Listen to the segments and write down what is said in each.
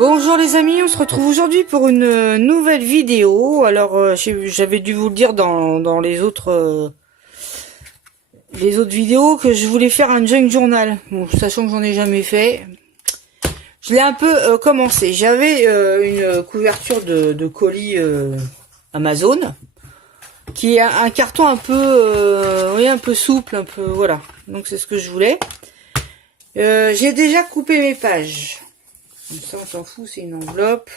Bonjour les amis, on se retrouve aujourd'hui pour une nouvelle vidéo. Alors j'avais dû vous le dire dans les autres vidéos que je voulais faire un junk journal. Bon, sachant que j'en ai jamais fait, je l'ai un peu commencé. J'avais une couverture de colis Amazon, qui est un carton un peu, oui, un peu souple, un peu, voilà. Donc c'est ce que je voulais. J'ai déjà coupé mes pages. Comme ça, on s'en fout, c'est une enveloppe.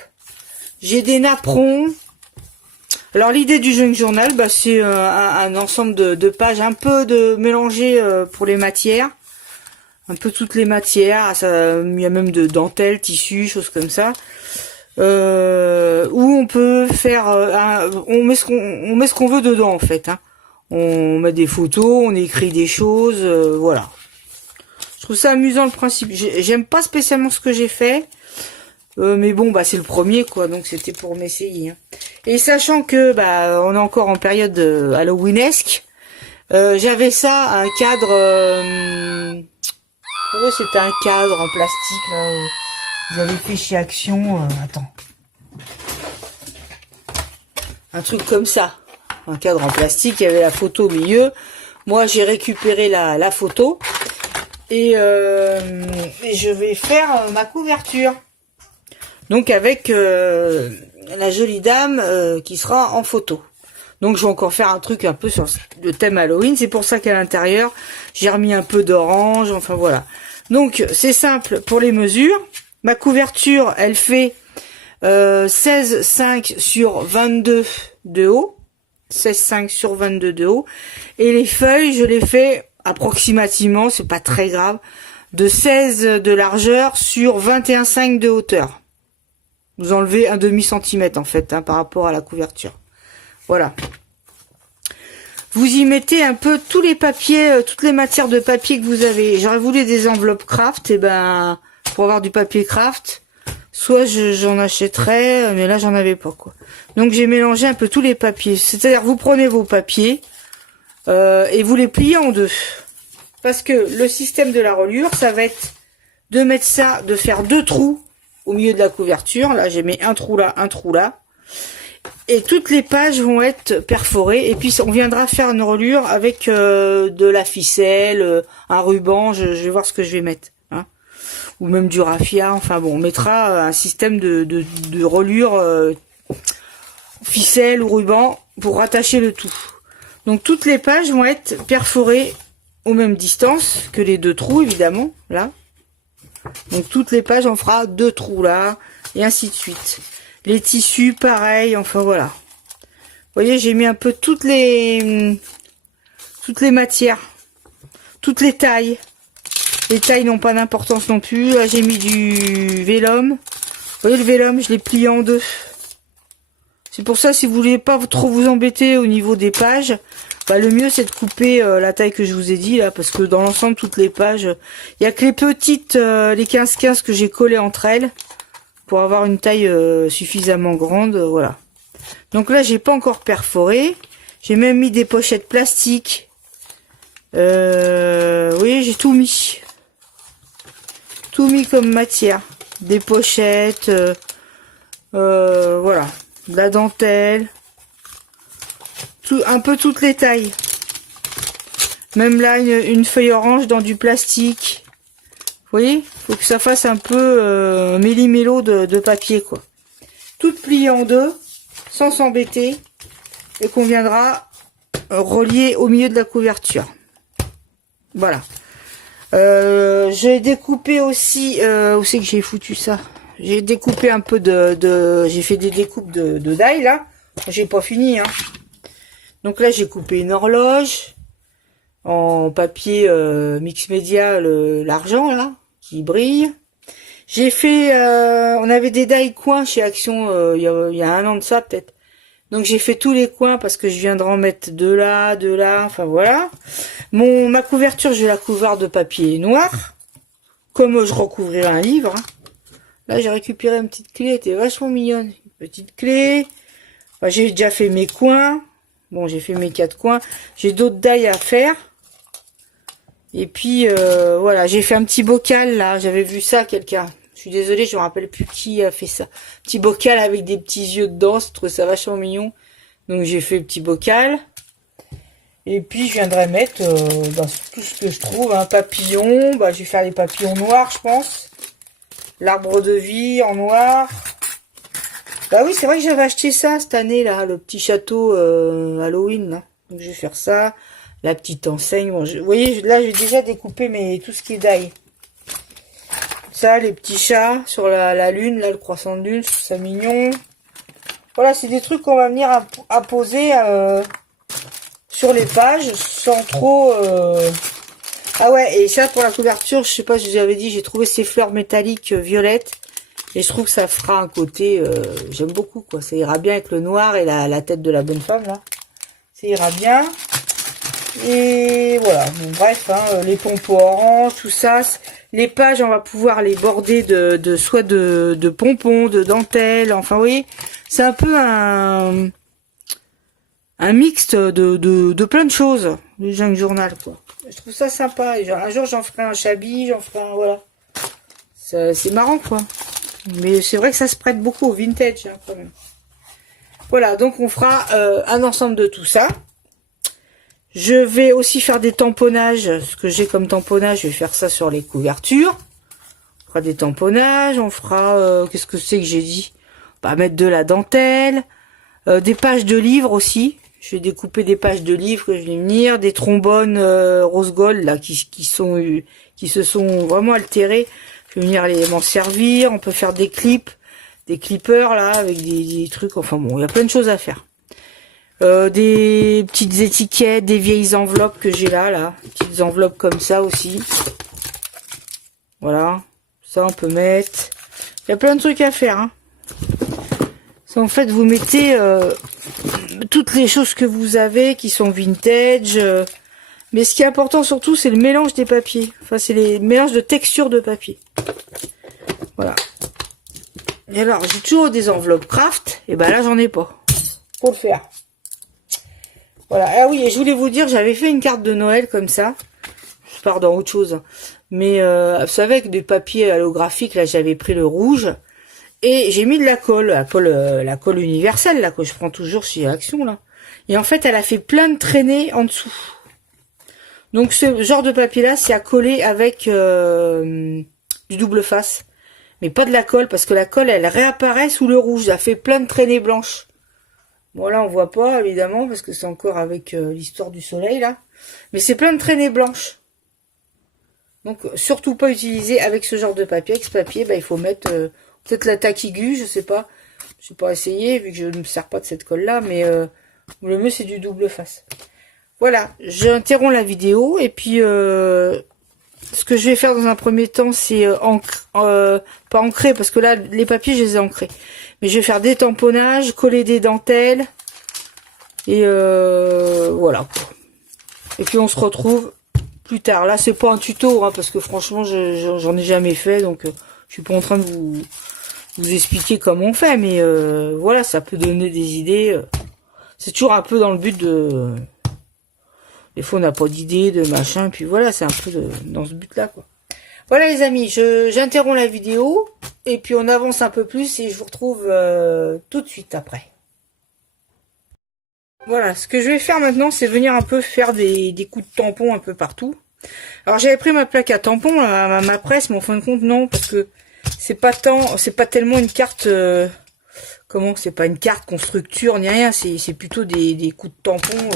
J'ai des napperons. Alors, l'idée du junk journal, bah, c'est un ensemble de pages, un peu de mélangées pour les matières. Un peu toutes les matières. Ça, il y a même de dentelle, tissu, choses comme ça. Où on peut faire... on met ce qu'on veut dedans, en fait. Hein. On met des photos, on écrit des choses, voilà. Je trouve ça amusant, le principe. J'aime pas spécialement ce que j'ai fait. Mais bon, bah c'est le premier, quoi, donc c'était pour m'essayer. Hein. Et sachant que bah on est encore en période halloweenesque, j'avais ça, un cadre. Ouais, c'était un cadre en plastique là. Vous avez fait chez Action. Attends. Un truc comme ça. Un cadre en plastique, il y avait la photo au milieu. Moi, j'ai récupéré la photo. Et je vais faire ma couverture. Donc avec la jolie dame qui sera en photo. Donc je vais encore faire un truc un peu sur le thème Halloween. C'est pour ça qu'à l'intérieur, j'ai remis un peu d'orange. Enfin voilà. Donc c'est simple pour les mesures. Ma couverture, elle fait 16,5 sur 22 de haut. 16,5 sur 22 de haut. Et les feuilles, je les fais approximativement, c'est pas très grave, de 16 de largeur sur 21,5 de hauteur. Vous enlevez un demi-centimètre en fait, hein, par rapport à la couverture. Voilà. Vous y mettez un peu tous les papiers, toutes les matières de papier que vous avez. J'aurais voulu des enveloppes craft, et ben pour avoir du papier craft, soit j'en achèterais, mais là j'en avais pas quoi. Donc j'ai mélangé un peu tous les papiers. C'est-à-dire vous prenez vos papiers et vous les pliez en deux. Parce que le système de la reliure, ça va être de mettre ça, de faire deux trous au milieu de la couverture. Là, j'ai mis un trou là, un trou là. Et toutes les pages vont être perforées. Et puis, on viendra faire une reliure avec de la ficelle, un ruban. Je vais voir ce que je vais mettre. Hein. Ou même du raffia. Enfin bon, on mettra un système de reliure ficelle ou ruban pour rattacher le tout. Donc, toutes les pages vont être perforées aux mêmes distances que les deux trous, évidemment. Là. Donc toutes les pages, on fera deux trous là, et ainsi de suite. Les tissus, pareil, enfin voilà. Vous voyez, j'ai mis un peu toutes les matières, toutes les tailles. Les tailles n'ont pas d'importance non plus. Là, j'ai mis du vélum. Vous voyez, le vélum, je l'ai plié en deux. C'est pour ça, si vous voulez pas trop vous embêter au niveau des pages, bah, le mieux c'est de couper la taille que je vous ai dit là, parce que dans l'ensemble toutes les pages, il y a que les petites, les 15-15 que j'ai collées entre elles pour avoir une taille suffisamment grande, voilà. Donc là j'ai pas encore perforé, j'ai même mis des pochettes plastiques. Oui, j'ai tout mis comme matière, des pochettes, voilà, de la dentelle. Un peu toutes les tailles. Même là, une feuille orange dans du plastique. Vous voyez, faut que ça fasse un peu méli-mélo de papier, quoi. Toutes pliées en deux, sans s'embêter, et qu'on viendra relier au milieu de la couverture. Voilà. J'ai découpé aussi... où c'est que j'ai foutu ça? J'ai découpé un peu j'ai fait des découpes de die, là. J'ai pas fini, hein. Donc là, j'ai coupé une horloge en papier mix média, l'argent là, qui brille. J'ai fait, on avait des die coins chez Action il y a un an de ça peut-être. Donc j'ai fait tous les coins parce que je viendrai en mettre de là, enfin voilà. Ma couverture, je vais la couvrir de papier noir, comme je recouvrirai un livre. Hein. Là, j'ai récupéré une petite clé, elle était vachement mignonne. Une petite clé. Enfin, j'ai déjà fait mes coins. Bon, j'ai fait mes 4 coins. J'ai d'autres die à faire. Et puis, voilà, j'ai fait un petit bocal, là. J'avais vu ça, quelqu'un. suis désolée, je me rappelle plus qui a fait ça. Petit bocal avec des petits yeux dedans, je trouve ça vachement mignon. Donc j'ai fait le petit bocal. Et puis je viendrai mettre tout ce que je trouve, un papillon. Je vais faire les papillons noirs, je pense. L'arbre de vie en noir. Bah oui, c'est vrai que j'avais acheté ça cette année là, le petit château Halloween là. Donc je vais faire ça. La petite enseigne. Bon, vous voyez, là j'ai déjà découpé tout ce qui est d'ail. Ça, les petits chats sur la lune, là le croissant de lune, je trouve ça mignon. Voilà, c'est des trucs qu'on va venir à poser sur les pages sans trop... Ah ouais, et ça pour la couverture, je sais pas si je vous avais dit, j'ai trouvé ces fleurs métalliques violettes. Et je trouve que ça fera un côté... j'aime beaucoup quoi, ça ira bien avec le noir et la tête de la bonne femme là. Ça ira bien. Et voilà, bon, bref, les pompons orange, tout ça. Les pages, on va pouvoir les border soit de pompons, de dentelle. Enfin, vous voyez, c'est un peu un mixte de plein de choses, le junk journal, quoi. Je trouve ça sympa. Et un jour, j'en ferai un chablis, j'en ferai un... Voilà. C'est marrant, quoi. Mais c'est vrai que ça se prête beaucoup au vintage, quand même. Voilà, donc on fera un ensemble de tout ça. Je vais aussi faire des tamponnages. Ce que j'ai comme tamponnage, je vais faire ça sur les couvertures. On fera des tamponnages. On fera... qu'est-ce que c'est que j'ai dit? Mettre de la dentelle. Des pages de livres aussi. Je vais découper des pages de livres que je vais venir. Des trombones rose gold là, qui se sont vraiment altérés. Je vais venir m'en servir. On peut faire des clips. Des clippers là, avec des trucs. Enfin bon, il y a plein de choses à faire. Des petites étiquettes, des vieilles enveloppes que j'ai là, petites enveloppes comme ça aussi. Voilà, ça on peut mettre. Il y a plein de trucs à faire. Ça, en fait, vous mettez toutes les choses que vous avez qui sont vintage. Mais ce qui est important surtout, c'est le mélange des papiers. Enfin, c'est les mélanges de textures de papier. Voilà. Et alors, j'ai toujours des enveloppes craft. Et ben là, j'en ai pas. Faut le faire. Voilà. Ah oui, et je voulais vous dire, j'avais fait une carte de Noël comme ça. Je pars dans autre chose. Mais vous savez, avec des papiers holographiques, là, j'avais pris le rouge. Et j'ai mis de la colle universelle, là, que je prends toujours chez Action, là. Et en fait, elle a fait plein de traînées en dessous. Donc, ce genre de papier-là, c'est à coller avec du double face. Mais pas de la colle, parce que la colle, elle réapparaît sous le rouge. Ça fait plein de traînées blanches. Bon, là, on voit pas, évidemment, parce que c'est encore avec l'histoire du soleil, là. Mais c'est plein de traînées blanches. Donc, surtout pas utiliser avec ce genre de papier. Avec ce papier, il faut mettre peut-être la taquigu, je sais pas. Je n'ai pas essayé, vu que je ne me sers pas de cette colle-là. Mais le mieux, c'est du double face. Voilà, j'interromps la vidéo. Et puis, ce que je vais faire dans un premier temps, c'est pas ancrer, parce que là, les papiers, je les ai ancrés. Mais je vais faire des tamponnages, coller des dentelles. Et voilà. Et puis on se retrouve plus tard. Là, c'est pas un tuto, parce que franchement, j'en ai jamais fait. Donc, je suis pas en train de vous expliquer comment on fait. Mais voilà, ça peut donner des idées. C'est toujours un peu dans le but de... Des fois, on n'a pas d'idée, de machin. Puis voilà, c'est un peu dans ce but-là, quoi. Voilà les amis, j'interromps la vidéo et puis on avance un peu plus et je vous retrouve tout de suite après. Voilà, ce que je vais faire maintenant, c'est venir un peu faire des coups de tampon un peu partout. Alors j'avais pris ma plaque à tampon, ma presse, mais en fin de compte non, parce que c'est pas tellement une carte, c'est pas une carte constructure ni rien, c'est plutôt des coups de tampon.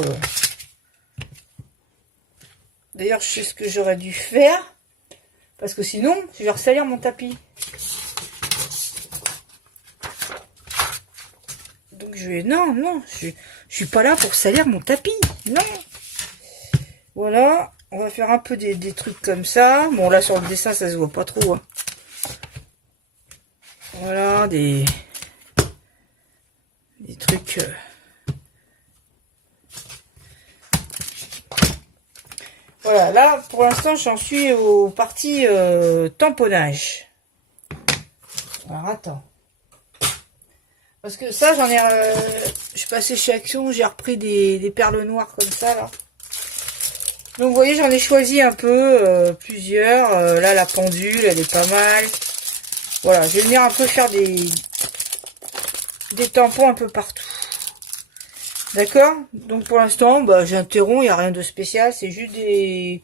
D'ailleurs, je sais ce que j'aurais dû faire. Parce que sinon, je vais ressalir mon tapis. Donc non, je suis pas là pour salir mon tapis. Non. Voilà, on va faire un peu des trucs comme ça. Bon, là, sur le dessin, ça se voit pas trop. Voilà, des trucs... Voilà, là, pour l'instant, j'en suis aux parties tamponnage. Alors, attends. Parce que ça, j'en ai... je suis passée chez Action, j'ai repris des perles noires comme ça, là. Donc, vous voyez, j'en ai choisi un peu, plusieurs. Là, la pendule, elle est pas mal. Voilà, je vais venir un peu faire des tampons un peu partout. D'accord? Donc pour l'instant, bah, j'interromps, il n'y a rien de spécial, c'est juste des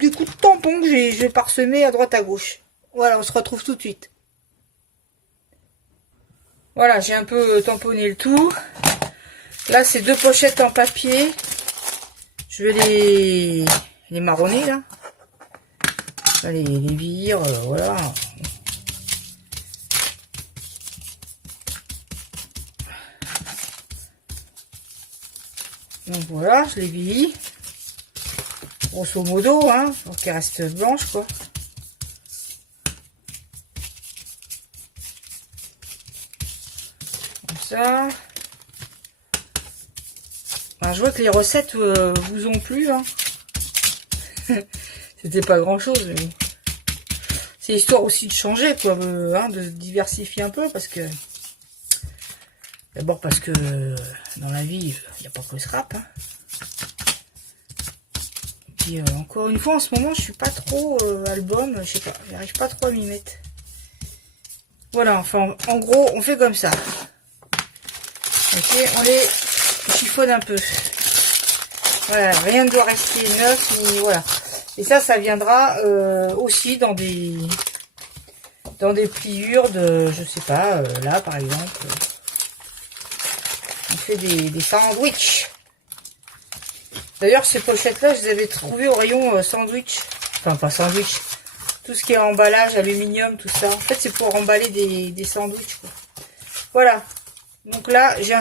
coups de tampon que je vais parsemer à droite à gauche. Voilà, on se retrouve tout de suite. Voilà, j'ai un peu tamponné le tout. Là, c'est 2 pochettes en papier. Je vais les marronner, là. Les vire, voilà. Donc voilà, je les vieillis. Grosso modo, hein, pour qu'elles restent blanches, quoi. Comme ça. Ben, je vois que les recettes vous ont plu, hein. C'était pas grand chose, mais bon. C'est histoire aussi de changer, quoi, hein, de diversifier un peu, parce que... D'abord parce que dans la vie, il n'y a pas que le scrap, hein. Puis encore une fois, en ce moment, je suis pas trop album, je sais pas, j'arrive pas trop à m'y mettre. Voilà, enfin, en gros, on fait comme ça. Ok, on les chiffonne un peu. Voilà, rien ne doit rester neuf, ni voilà. Et ça viendra aussi dans des pliures de, je sais pas, là par exemple, on fait des sandwichs. D'ailleurs, ces pochettes-là, je les avais trouvées au rayon sandwich. Enfin, pas sandwich. Tout ce qui est emballage, aluminium, tout ça. En fait, c'est pour emballer des sandwichs, quoi. Voilà. Donc là, j'ai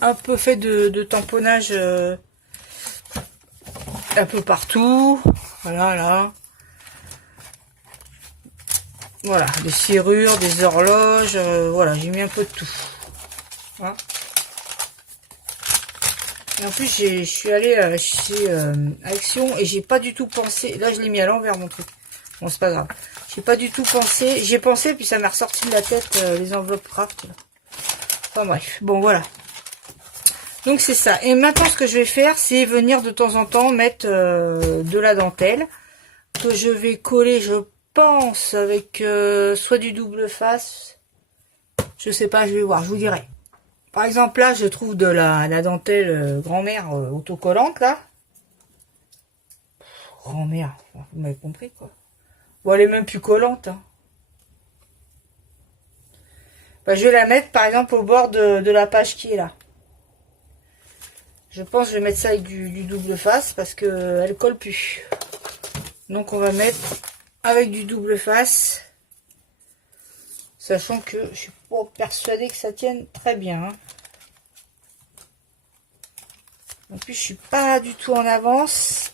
un peu fait de tamponnage un peu partout. Voilà, là. Voilà, des serrures, des horloges. Voilà, j'ai mis un peu de tout. Voilà. Et en plus, je suis allée chez Action et j'ai pas du tout pensé. Là, je l'ai mis à l'envers, mon truc. Bon, c'est pas grave. J'ai pas du tout pensé. J'y ai pensé, puis ça m'est ressorti de la tête les enveloppes craft. Enfin bref, bon voilà. Donc c'est ça. Et maintenant, ce que je vais faire, c'est venir de temps en temps mettre de la dentelle que je vais coller, je pense, avec soit du double face. Je sais pas, je vais voir, je vous dirai. Par exemple, là, je trouve de la dentelle grand-mère autocollante, là. Grand-mère, vous m'avez compris, quoi. Bon, elle est même plus collante, hein. Bah, je vais la mettre, par exemple, au bord de la page qui est là. Je pense que je vais mettre ça avec du double face, parce que elle colle plus. Donc, on va mettre avec du double face. Sachant que je suis pas persuadée que ça tienne très bien, hein. En plus, je suis pas du tout en avance.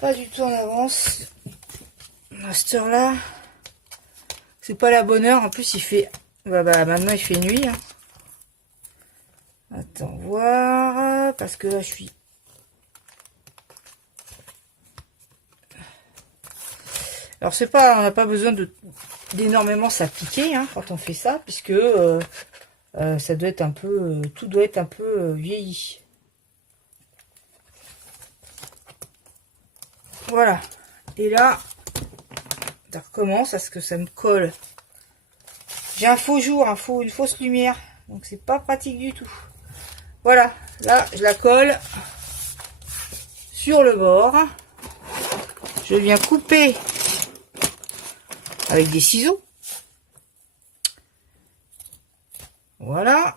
Pas du tout en avance. À cette heure-là, c'est pas la bonne heure. En plus, il fait... Bah, maintenant, il fait nuit, hein. Attends, voir. Parce que là, je suis... Alors, c'est pas... On n'a pas besoin d'énormément s'appliquer, hein, quand on fait ça. Puisque ça doit être un peu... tout doit être un peu vieilli. Voilà. Et là... Ça recommence à ce que ça me colle. J'ai un faux jour, une fausse lumière. Donc c'est pas pratique du tout. Voilà. Là, je la colle sur le bord. Je viens couper avec des ciseaux. Voilà.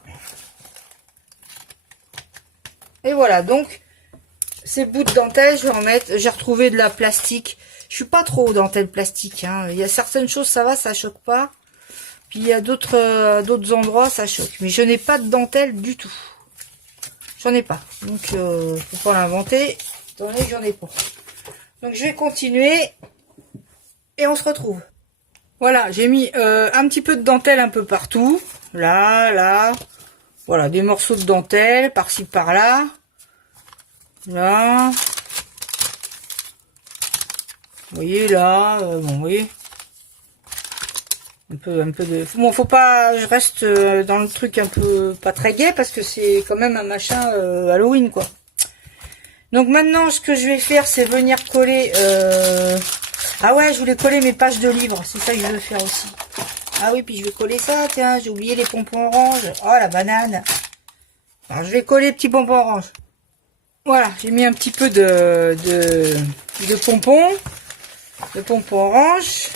Et voilà. Donc, ces bouts de dentelle, je vais en mettre. J'ai retrouvé de la plastique. Je suis pas trop dentelle plastique, hein. Il y a certaines choses, ça va, ça choque pas. Puis il y a d'autres endroits, ça choque. Mais je n'ai pas de dentelle du tout. J'en ai pas. Donc, faut pas l'inventer. Étant donné que j'en ai pas. Donc, je vais continuer. Et on se retrouve. Voilà, j'ai mis un petit peu de dentelle un peu partout. Là, là. Voilà, des morceaux de dentelle, par-ci, par-là. Là. Vous voyez là, bon, vous voyez, un peu de, bon, faut pas, je reste dans le truc un peu pas très gai parce que c'est quand même un machin Halloween, quoi. Donc maintenant, ce que je vais faire, c'est venir coller... Ah ouais, je voulais coller mes pages de livres. C'est ça que je veux faire aussi. Ah oui, puis je vais coller ça. Tiens, j'ai oublié les pompons oranges. Oh, la banane. Alors, je vais coller les petits pompons oranges. Voilà, j'ai mis un petit peu de pompons. De pompons oranges.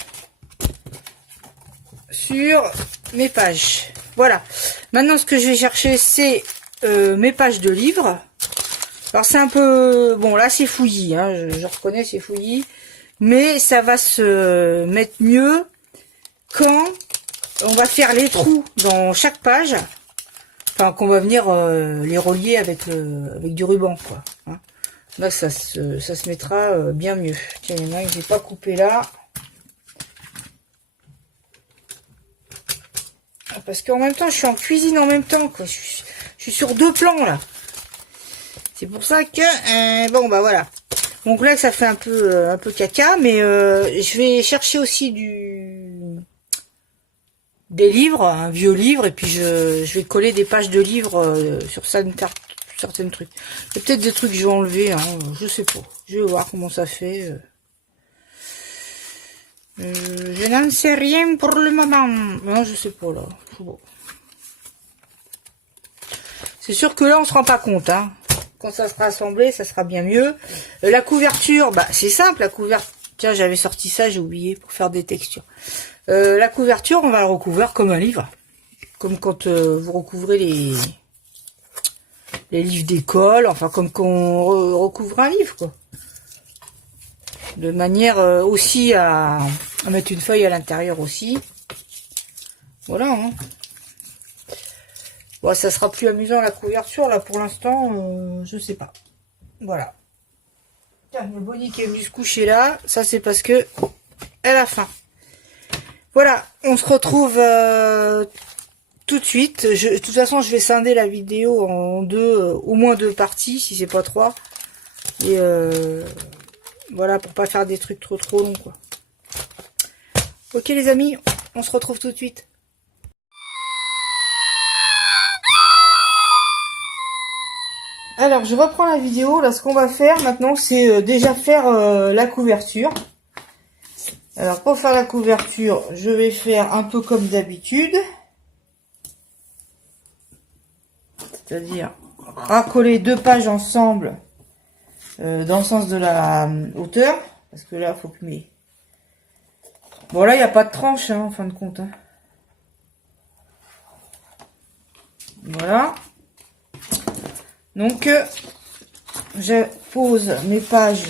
Sur mes pages. Voilà. Maintenant, ce que je vais chercher, c'est mes pages de livres. Alors, c'est un peu... Bon, là, c'est fouillis. Hein, je reconnais, c'est fouillis. Mais ça va se mettre mieux quand on va faire les trous dans chaque page. Enfin, qu'on va venir les relier avec du ruban, quoi. Hein. Là, ça se mettra bien mieux. Tiens, il y en a un que j'ai pas coupé là. Parce qu'en même temps, je suis en cuisine en même temps, quoi. Je suis sur 2 plans, là. C'est pour ça que... bon, bah voilà. Donc là, ça fait un peu caca, mais je vais chercher aussi des livres, un vieux livre, et puis je vais coller des pages de livres sur certains trucs. Il y a peut-être des trucs que je vais enlever, hein, je sais pas. Je vais voir comment ça fait. Je n'en sais rien pour le moment. Non, je sais pas là. Bon. C'est sûr que là, on se rend pas compte, hein. Quand ça sera assemblé, ça sera bien mieux. La couverture, bah c'est simple, la couverture. Tiens, j'avais sorti ça, j'ai oublié, pour faire des textures. La couverture, on va la recouvrir comme un livre. Comme quand vous recouvrez les livres d'école, enfin comme quand on recouvre un livre, quoi. De manière aussi à mettre une feuille à l'intérieur aussi. Voilà, hein. Bon, ça sera plus amusant la couverture, là, pour l'instant, je sais pas. Voilà. Tiens, le Bonnie qui est venu se coucher là, ça c'est parce que elle a faim. Voilà, on se retrouve tout de suite. De toute façon, je vais scinder la vidéo en au moins 2 parties, si c'est pas 3. Et voilà, pour pas faire des trucs trop longs, quoi. Ok les amis, on se retrouve tout de suite. Alors, je reprends la vidéo. Là, ce qu'on va faire maintenant, c'est déjà faire la couverture. Alors, pour faire la couverture, je vais faire un peu comme d'habitude. C'est-à-dire racoller 2 pages ensemble dans le sens de la hauteur. Parce que là, faut que mes... Bon, là, il n'y a pas de tranche, hein, en fin de compte. Hein. Voilà. Donc, je pose mes pages.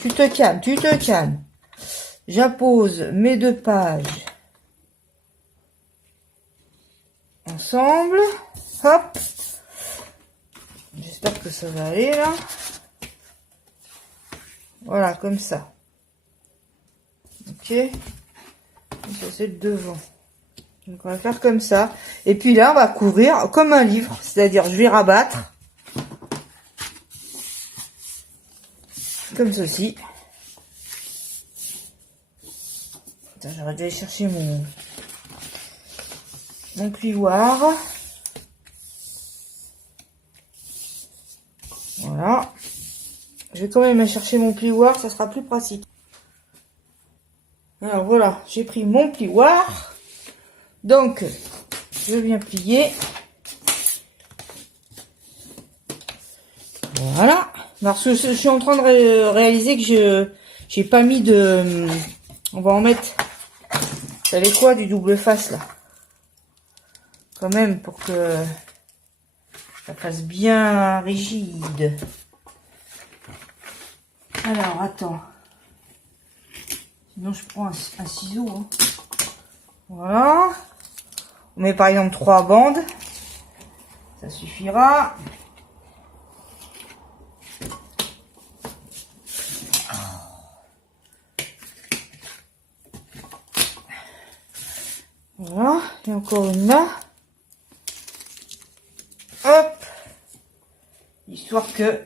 Tu te calmes, tu te calmes. J'appose mes 2 pages ensemble. Hop. J'espère que ça va aller là. Voilà, comme ça. Ok. Ça c'est le devant. Donc on va faire comme ça. Et puis là, on va couvrir comme un livre. C'est-à-dire, je vais rabattre. Comme ceci. J'aurais dû aller chercher mon plioir. Voilà. Je vais quand même aller chercher mon plioir, ça sera plus pratique. Alors voilà, j'ai pris mon plioir. Donc, je viens plier. Voilà. Alors, je suis en train de réaliser que j'ai pas mis de... On va en mettre... Vous savez quoi, du double face là. Quand même, pour que ça fasse bien rigide. Alors, attends. Sinon, je prends un ciseau. Hein. Voilà. On met par exemple 3 bandes. Ça suffira. Voilà. Et encore une là. Hop. Histoire que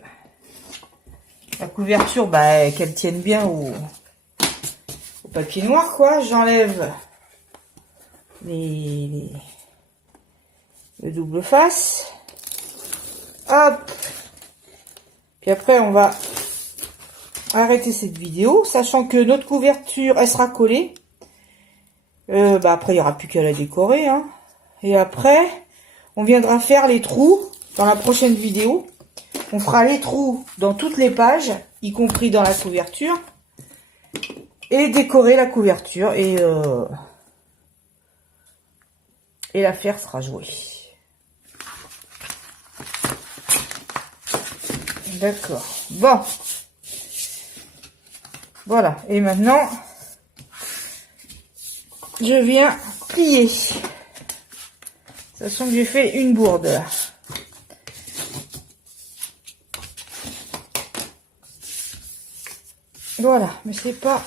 la couverture, bah, qu'elle tienne bien au papier noir, quoi. J'enlève le double face. Hop. Puis après, on va arrêter cette vidéo, sachant que notre couverture, elle sera collée. Après, il n'y aura plus qu'à la décorer. Hein. Et après, on viendra faire les trous dans la prochaine vidéo. On fera les trous dans toutes les pages, y compris dans la couverture. Et décorer la couverture. Et l'affaire sera jouée. D'accord. Bon. Voilà. Et maintenant, je viens plier. Sachant que j'ai fait une bourde là. Voilà. Mais c'est pas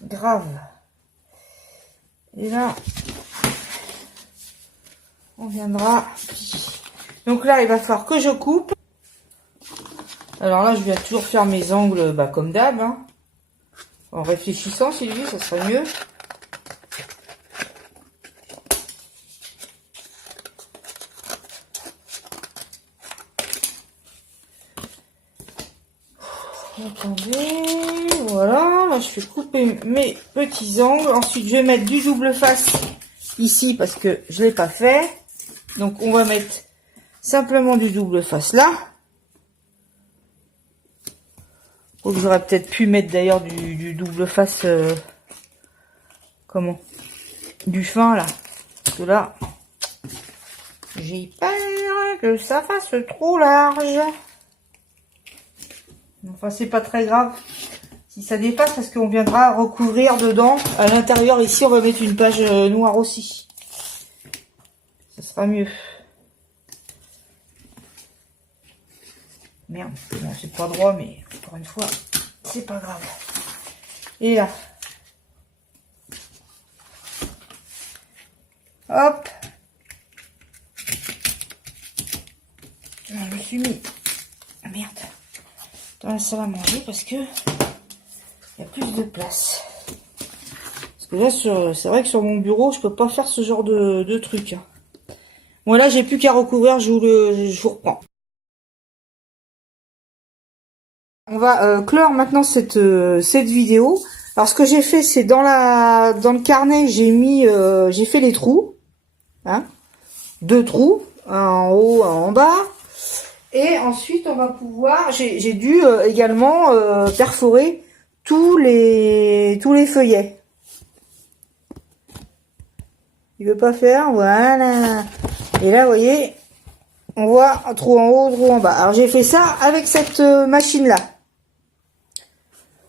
grave. Et là, on viendra plier. Donc là, il va falloir que je coupe. Alors là, je viens toujours faire mes angles comme d'hab. Hein. En réfléchissant, Sylvie, ça serait mieux. Attendez, voilà. Là, je vais couper mes petits angles. Ensuite, je vais mettre du double face ici parce que je l'ai pas fait. Donc, on va mettre simplement du double face là. J'aurais peut-être pu mettre d'ailleurs du double face, du fin là. Parce que là, j'ai peur que ça fasse trop large. Enfin, c'est pas très grave si ça dépasse parce qu'on viendra recouvrir dedans. À l'intérieur ici, on va mettre une page noire aussi. Ça sera mieux. Merde, bon, c'est pas droit, mais encore une fois, c'est pas grave. Et là. Hop. Je me suis mis. Ah, merde. Dans la salle à manger parce que il y a plus de place. Parce que là, c'est vrai que sur mon bureau, je peux pas faire ce genre de truc. Hein. Bon, là, j'ai plus qu'à recouvrir, je vous reprends. On va clore maintenant cette vidéo. Alors ce que j'ai fait, c'est dans le carnet, j'ai fait les trous, hein, 2 trous, un en haut, un en bas, et ensuite on va pouvoir, j'ai dû également perforer tous les feuillets. Il veut pas faire, voilà. Et là, vous voyez, on voit un trou en haut, un trou en bas. Alors j'ai fait ça avec cette machine là.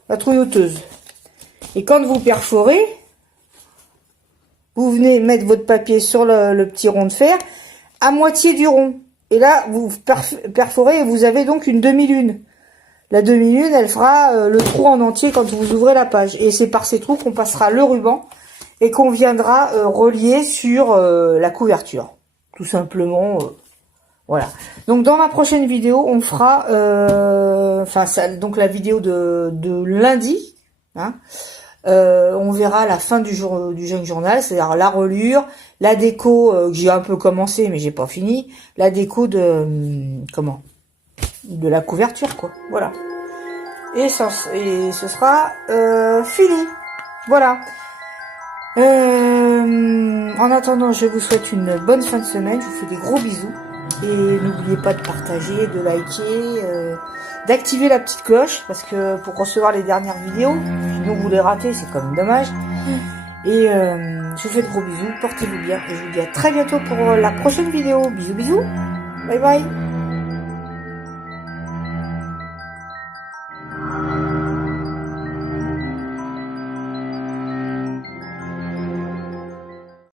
La trouilloteuse. Et quand vous perforez, vous venez mettre votre papier sur le petit rond de fer à moitié du rond. Et là, vous perforez et vous avez donc une demi-lune. La demi-lune, elle fera le trou en entier quand vous ouvrez la page. Et c'est par ces trous qu'on passera le ruban et qu'on viendra relier sur la couverture. Tout simplement, voilà. Donc dans ma prochaine vidéo, on fera, donc la vidéo de lundi, hein, on verra la fin du jeune journal, c'est-à-dire la relure, la déco que j'ai un peu commencé mais j'ai pas fini, la déco de la couverture quoi, voilà. Et ce sera fini, voilà. En attendant, je vous souhaite une bonne fin de semaine, je vous fais des gros bisous. Et n'oubliez pas de partager, de liker, d'activer la petite cloche, parce que pour recevoir les dernières vidéos, sinon vous les ratez, c'est quand même dommage. Et je vous fais de gros bisous, portez-vous bien, et je vous dis à très bientôt pour la prochaine vidéo. Bisous bisous, bye bye.